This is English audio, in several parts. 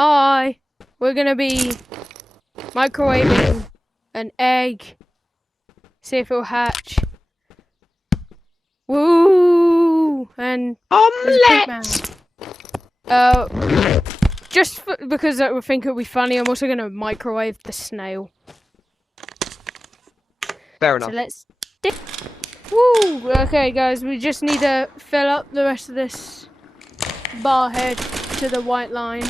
Hi, we're gonna be microwaving an egg. See if it'll hatch. Woo! And there's a pig man. Just because I think it'll be funny, I'm also gonna microwave the snail. Fair enough. So let's. Woo! Okay, guys, we just need to fill up the rest of this bar head to the white line.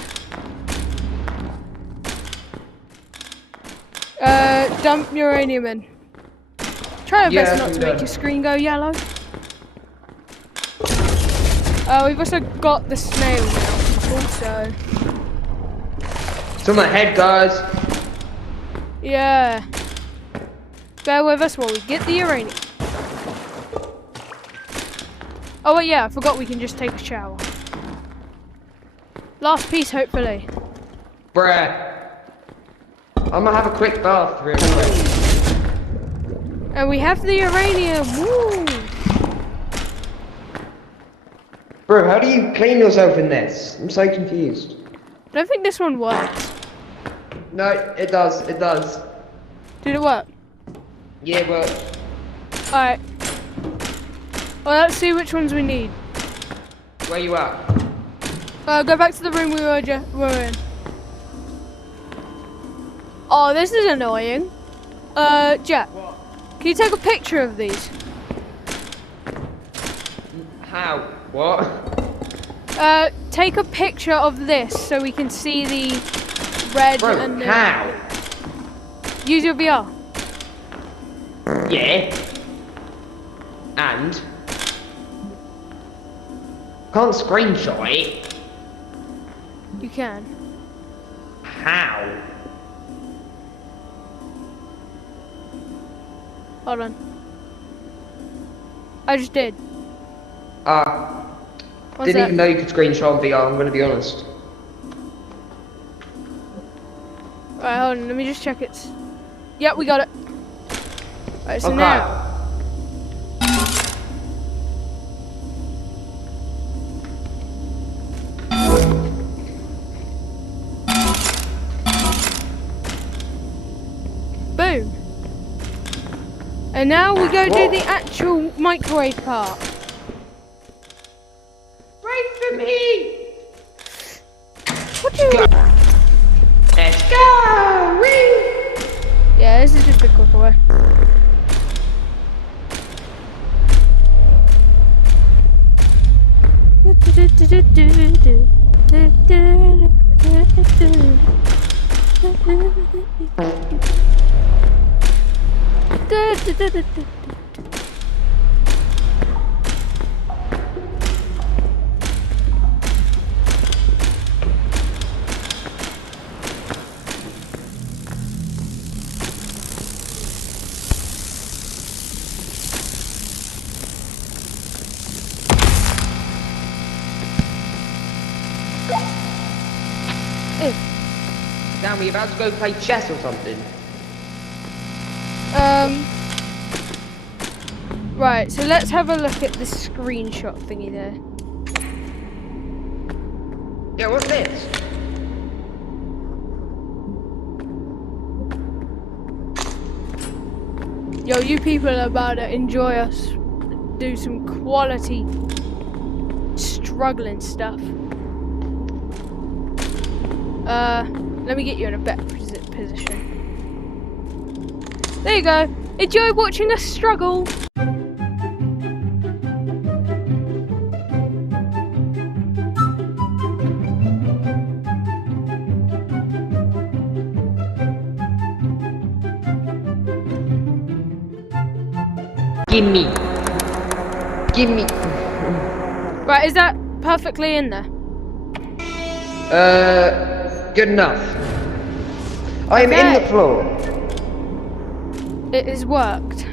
Dump uranium in. Try our best not to make your screen go yellow. We've also got the snail now, also. It's on my head, guys. Yeah. Bear with us while we get the uranium. Oh, wait, yeah, I forgot we can just take a shower. Last piece, hopefully. Bruh. I'm gonna have a quick bath real quick. And we have the uranium. Woo! Bro, how do you clean yourself in this? I'm so confused. I don't think this one works. No, it does. It does. Did it work? Yeah, but... Alright. Well, let's see which ones we need. Where you at? Go back to the room we were in. Oh, this is annoying. Jack. What? Can you take a picture of these? How? What? Take a picture of this so we can see the red Bro, and the... how? Use your VR. Yeah. And? Can't screenshot it. You can. How? Hold on. I just did. Didn't even know you could screenshot on VR, I'm gonna be honest. Alright, hold on, let me just check it. Yep, we got it. Alright, so Okay. now. Boom. And now we go do the actual microwave part. Wait for me! What do you... Let's go! Whee! Yeah, this is just a quicker way. Damn, we about to go play chess or something? Right, so let's have a look at the screenshot thingy there. Yeah, what's this? Yo, you people are about to enjoy us do some quality struggling stuff. Let me get you in a better position. There you go. Enjoy watching us struggle. Gimme. Gimme. Right, is that perfectly in there? Good enough. I'm in the floor. It has worked.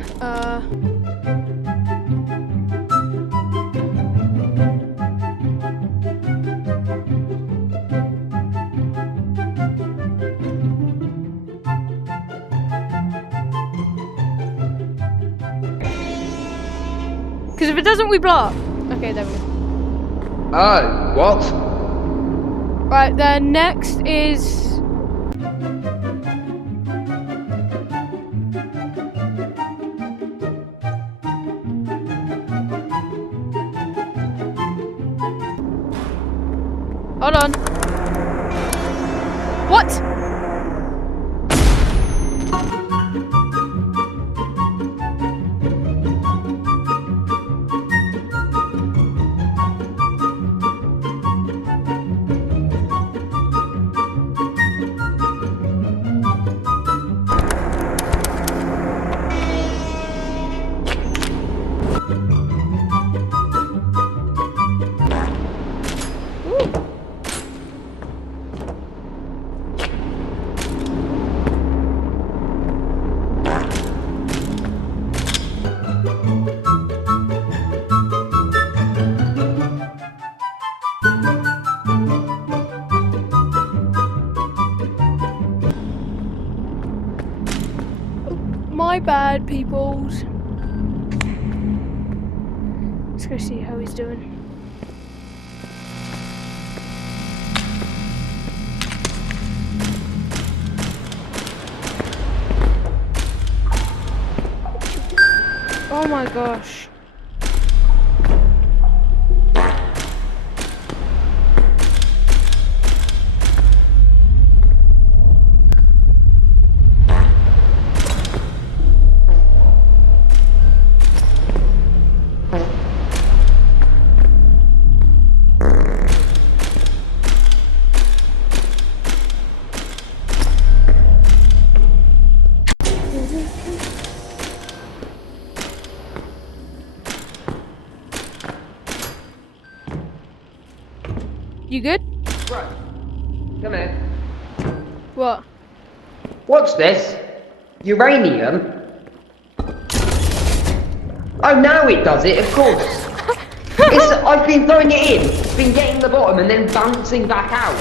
Because if it doesn't, we blow up. Okay, there we go. Oh, what? Right, then next is... Hold on. What? My bad, peoples. Let's go see how he's doing. Oh my gosh. You good? Right. Come here. What? What's this? Uranium? Oh, now it does it, of course. I've been throwing it in, it's been getting the bottom and then bouncing back out.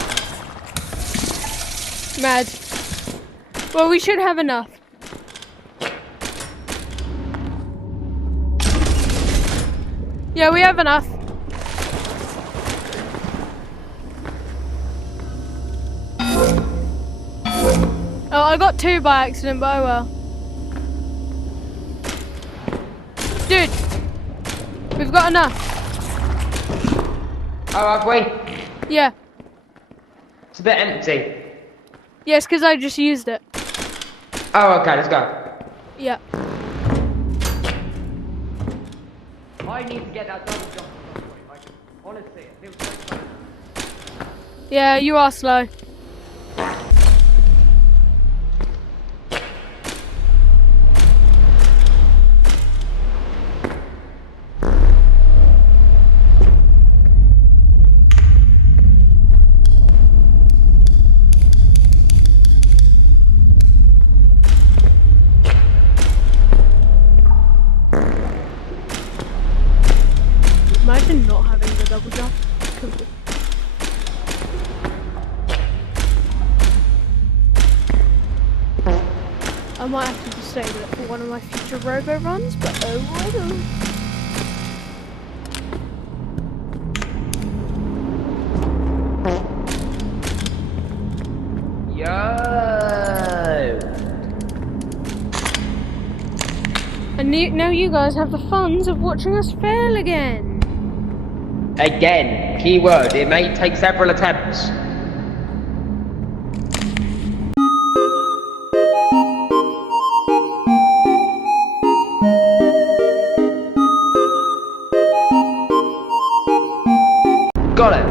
Mad. Well, we should have enough. Yeah, we have enough. Oh, I got 2 by accident, but oh well. Dude, we've got enough. Oh, have we? Yeah. It's a bit empty. Yes, because I just used it. Oh, okay, let's go. Yeah. I need to get that double jump at some point. Like, honestly, it feels so slow. Yeah, you are slow. Imagine not having the double jump. I might have to disable it for one of my future robo runs, but oh well. Yo! And now you guys have the funs of watching us fail again. Again, keyword, it may take several attempts. Got it.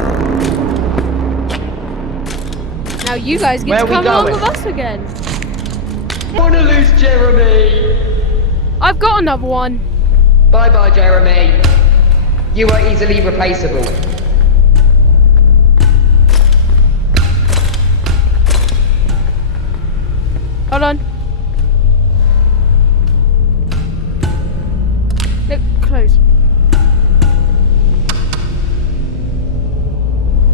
Now you guys get Where to are we come along going? with us again. Wanna lose Jeremy? I've got another one. Bye bye, Jeremy. You are easily replaceable. Hold on. Look, close.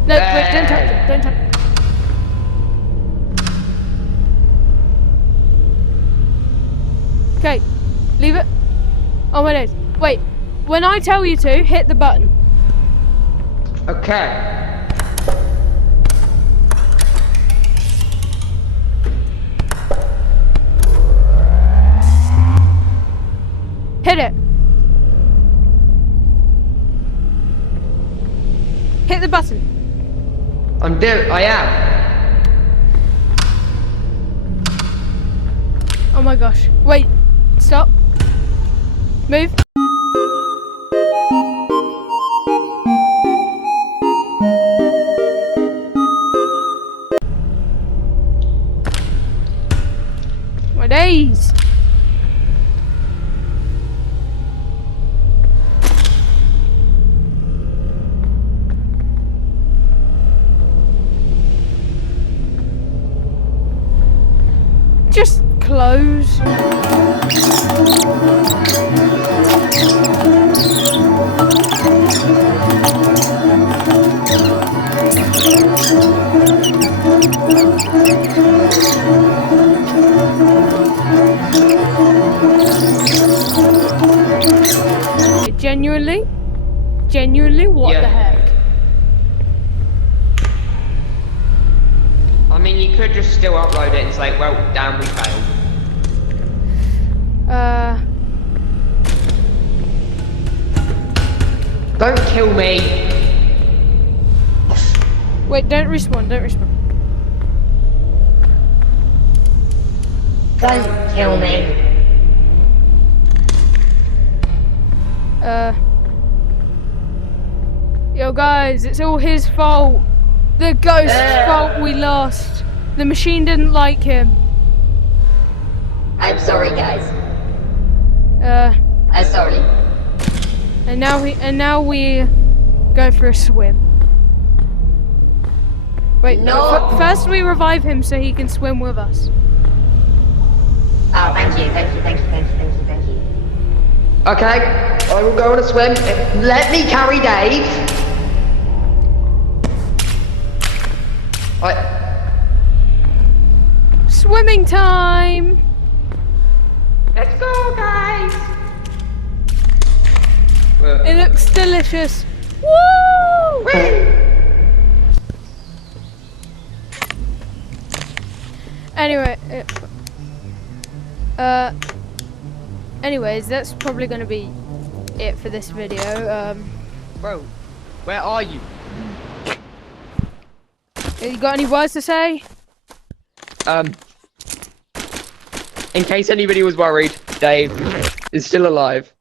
No, wait, don't touch it, don't touch it. Okay, leave it. Oh my days. Wait, when I tell you to, hit the button. Okay. hit the button. I am. Oh my gosh. Wait. Stop. Move. My days. Just close. Genuinely, what the heck? I mean, you could just still upload it and say, well, damn, we failed. Don't kill me. Wait, don't respawn, don't respawn. Don't kill me. Yo guys, it's all his fault. The ghost's fault we lost. The machine didn't like him. I'm sorry, guys. I'm sorry. And now we go for a swim. Wait, No. First we revive him so he can swim with us. Oh, thank you. Okay, I will go on a swim. Let me carry Dave. Swimming time! Let's go, guys. It looks delicious. Woo! Anyway, anyways, that's probably gonna be it for this video. Bro, where are you? You got any words to say? In case anybody was worried, Dave is still alive.